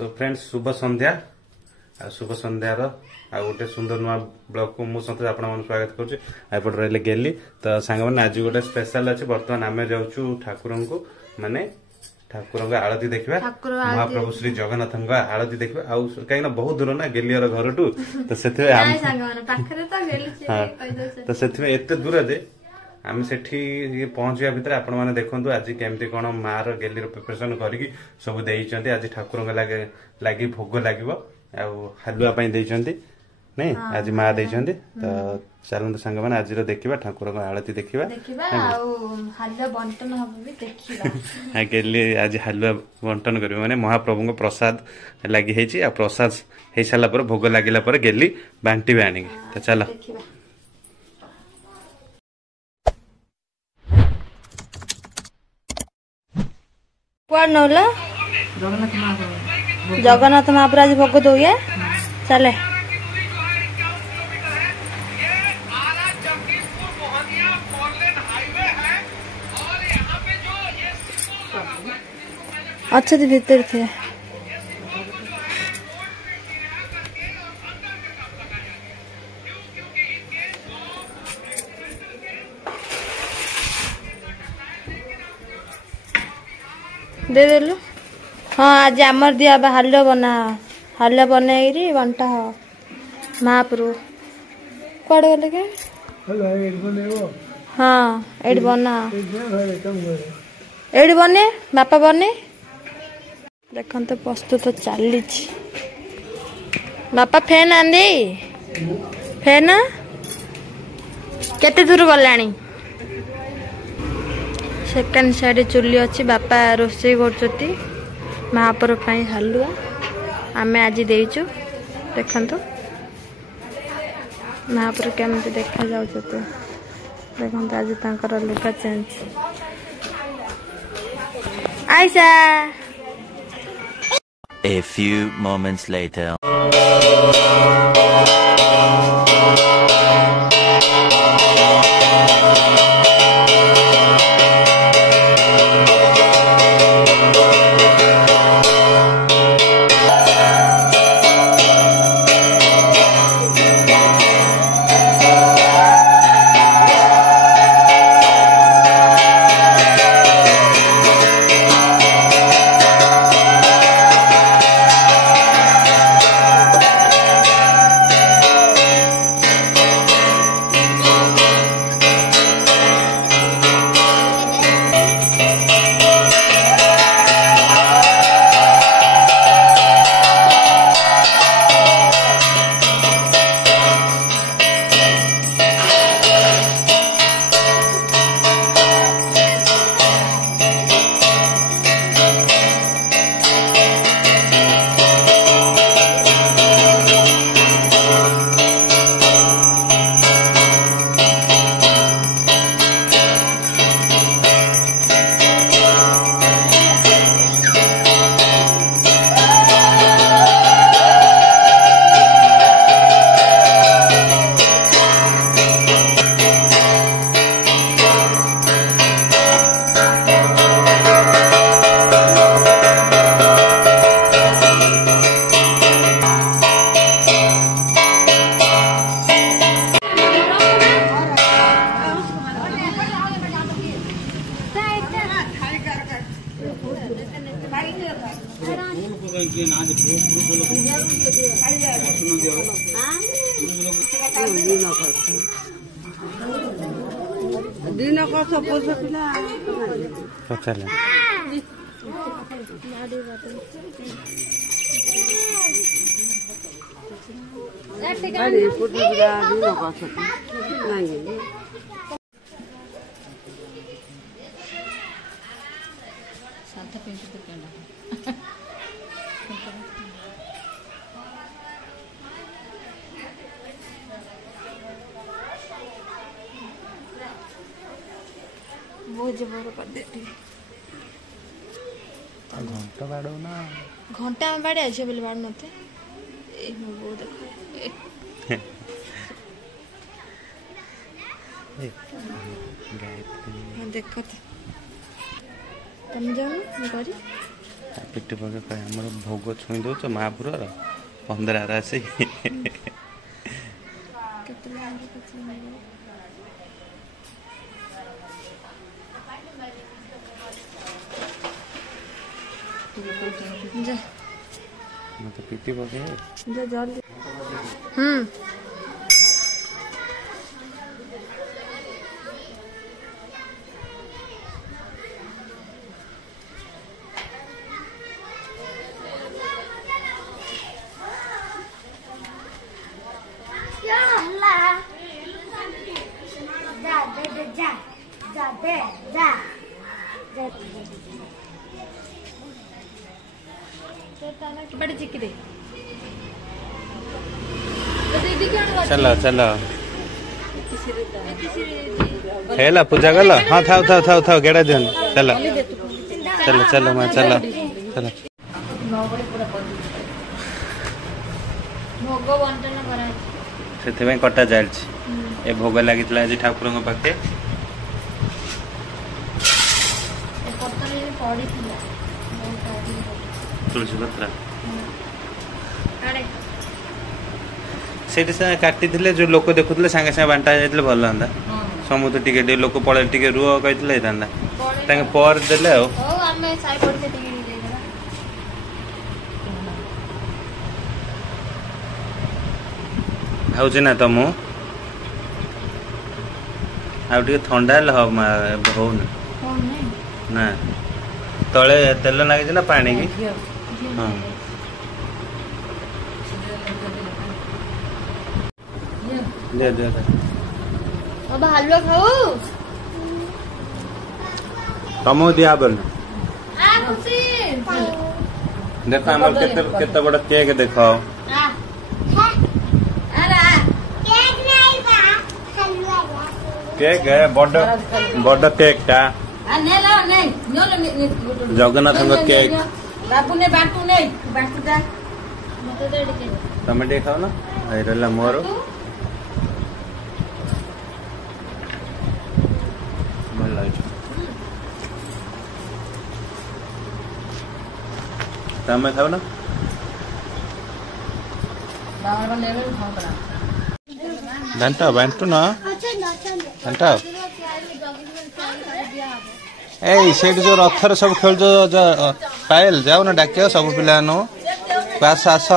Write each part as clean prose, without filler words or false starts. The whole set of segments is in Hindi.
सो फ्रेंड्स शुभ संध्या शुभ संध्यार आ गोटे सुंदर नुआ ब्लॉग को मुझे सतत आपण स्वागत करुँच रही गेली तो सांग मैंने आज गोटे स्पेशल अच्छे बर्तमान आम जाऊँ ठाकुर को माने ठाकुर आरती देखा महाप्रभु श्री जगन्नाथ आरती देखा आउ कहीं बहुत दूर ना गेलियर घर टू तो से तो से एत दूर जे आम से पहुंचा भितर आपण मैंने देखु आज केमती कौन माँ गेली प्रिपरेसन करके सब देते आज ठाकुर लगी भोग लगे हालुआ नहीं आज माँ देते तो चलते सांग मैंने आज देखा ठाकुर आरती देखा गेली आज हालुआ बंटन कर माने महाप्रभु प्रसाद लगी प्रसाद हो सारा भोग लगे गेली बांटे आनी तो चलो जगन्नाथ महाप्रभु आज भोग दो चले अच्छा तो भीतर थे दे देलु हाँ आज आमर दिया हालुआ बना हालुआ बनई बंटा हो महाप्रभु कड़े गले के हाँ एड बना एड बने बापा बने देखो तो प्रस्तुत चली बापा फैन आंदे फैन केते दूर गलानी सेकेंड साइड चुली अच्छी बापा रोषे कर महाप्रभु हालुआ आम आज देचु देखु महाप्रभु केमती देखा जाऊ देखो आज तंकर लुगा change Ayesha A few moments later. घंटा बाड़ो ना घंटा में बाड़े अच्छे बोले बाड़ नते ए मो वो देखो गायत्री देखो तुम जाओ करी पिटी पके कहे आमर भोग छुई दौच महापुर 15 आसी मतलब पिटी पके जल्दी बड़ी चिक्की दे चलो चलो हेला पूजा कल हाँ थाओ थाओ थाओ थाओ गेड़ा दिहन चलो चलो चलो मैं चलो चलो भोग बंटन करा से कटा जाए ए भोग लगी आज ठाकुर पाखे तुलसी पत्रा से काटी जो लोक देखुले सांगे सांगे बांटा जाइए भल हाँ समुद्र टिके लोक पड़े टिके रुह कही पर देले ना तो मु ठंडा हो ना तले तेल लगी ना पानी की हाँ दे दे अब हलवा खाओ तुम दिया बोल आ खुशी देखो आम केते बड़ केक देखो केक है बड़ केक टा जगन्नाथ केक बाबू ने बाटू नहीं बाटू दा मत दे के तमे दे खाओ ना ए रहला मोर भल लागे तमे खाओ ना बाबा ने ले खाओ बड़ा बांटो ना बांटो ए जो रथर सब खेल पायल जाओ ना डाक सब पिला आस आस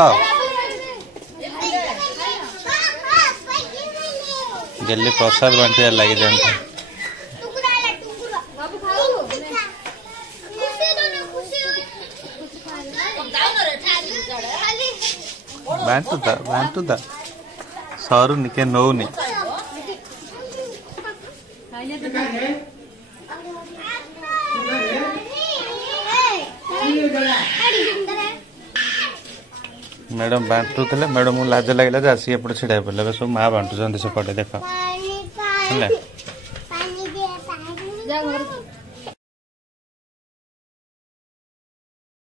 जल्दी प्रसाद बांटे लगी जाए बांटू था सरू निके नौनी मैडम बांटू थे मैडम लाज लगे आसी एपटे छिड़ा पड़े सब माँ बांटुंट सेपटे देख